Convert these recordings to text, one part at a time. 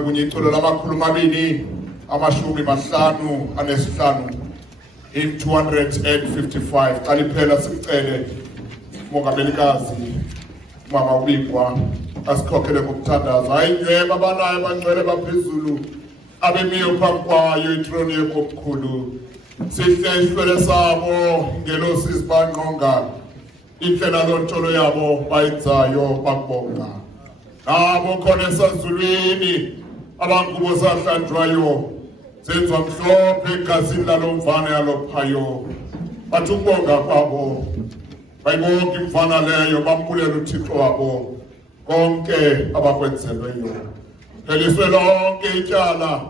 Kunyiculo lamakhulu mabini amashumi mahlanu anesihlanu in 255 xa liphela sicele umongamelikazi mama uBikwa asikhokhele ngokuthandaza. Hayi inyweba abanayo abangcwele baphezulu abemiyo phambi kwayo itroni yekomkhulu sihle isihlwele sabo ngelosi sibanqonga inhle nalontsholo yabo bayenzayo bakubonga. Nabo khona esazulwini abangubo zahlanjwayo zenziwa mhlophe egazini lalo mfana yalophayo bathi ukubonga kwabo bayibonke imfana leyo bambulela uThixo wabo konke abakwenzelweyo. Pheliswe lonke ityala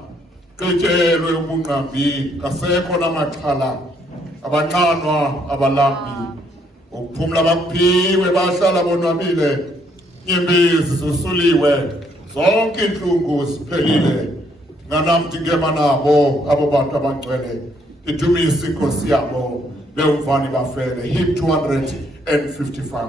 qitshelwe ubungqambi kasekho namaxhala abanqanwa abalambi ukuphumla bakuphiwe bahlala bonwabile iimbizi zosuliwe zonke inhlungu ziphelile nganamthi ngema nabo abo bantu abangcwele idumisa inkosi yabo leyo mvana ibafele. Hymn 255.